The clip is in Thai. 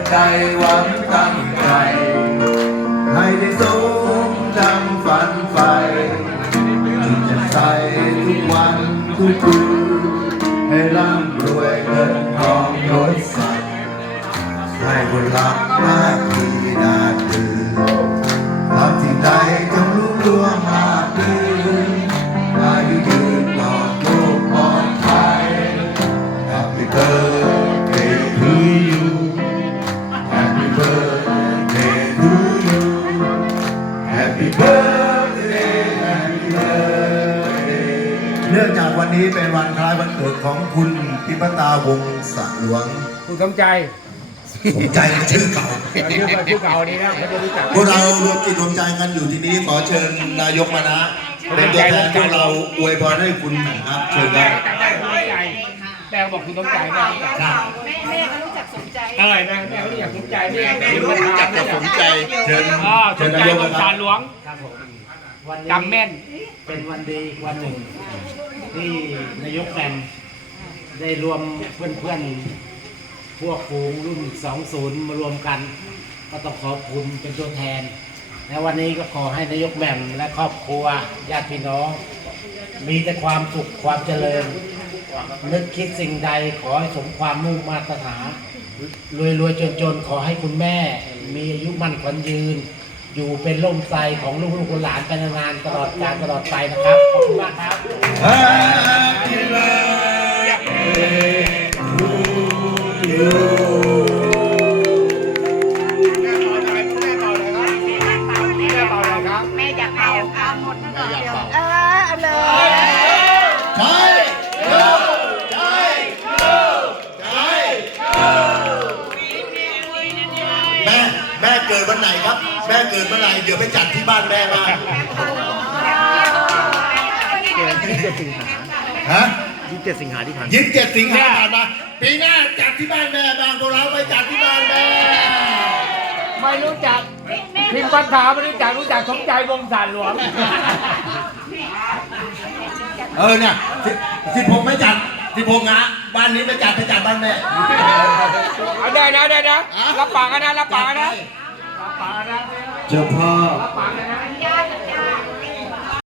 ใจหวังตั้งใจให้ได้สมดังฝันใฝ่ที่จะใส่ทุกวันทุกคืนให้ร่ำรวยเงินทองยศศักดิ์ให้คนรักมากที่นาตื่นทำสิ่งใดจงรู้ล่วงมาดีอายุยืนปลอดโลกปลอดภัย Happy birthday to you Happy birthday to you Happy birthday Happy birthday เนื่องจากวันนี้เป็นวันคล้ายวันเกิดของคุณพิพตาวงศ์สะหลวงคุณสมใจผมใจชื่อเก่าชื่อเก่านี้นะเขาจะรู้จักพวกเรารวมจิตรวมใจกันอยู่ที่นี้ขอเชิญนายกมานะเป็นตัวแทนพวกเราอวยพรให้คุณครับเชิญครับแต่บอกคุณสมใจแม่แม่ก็รู้จักสนใจแม่เขาอยากสมใจแม่รู้จักแต่สนใจเชิญสมใจนายกของนะคสารับรหลวงครับผมวันนี้จำแม่นเป็นวันดีวันหนึ่งที่นายกแปมได้รวมเพื่อนๆพวกฝูงรุ่น 20 มารวมกัน ก็ต้องขอบคุณเป็นตัวแทน และวันนี้ก็ขอให้นายกแหม่มและครอบครัวญาติพี่น้อง มีแต่ความสุขความเจริญ นึกคิดสิ่งใดขอให้สมความมุ่งมาตรฐานรวยๆจนๆขอให้คุณแม่ มีอายุมั่นขวัญยืน อยู่เป็นร่มไทรของลูกๆหลานไปนานๆตลอดกาลตลอดไปนะครับ ขอบคุณมากครับ Happy birthday to you แม่อยากเป่าเอาหมดเดียวเอาเลยใจโยใจโยใจแม่เกิดวันไหนครับ แม่เกิดเมื่อไหร่เดี๋ยวไปจัดที่บ้านแม่มาฮะ 27 สิงหาที่ผ่านมา 27 สิงหาผ่านมาปีหน้าจัดที่บ้านแม่บางพวกเราไปจัดที่บ้านแม่ไม่รู้จักพิมพ์ปัญหาไม่รู้จักสมใจวงสารหลวงเนี่ย16ไม่จัด16นะบ้านนี้ไม่จัดไปจัดบ้านแม่เอาได้นะรับปากกันนะเจ้าพ่อรับปากกันนะญาติ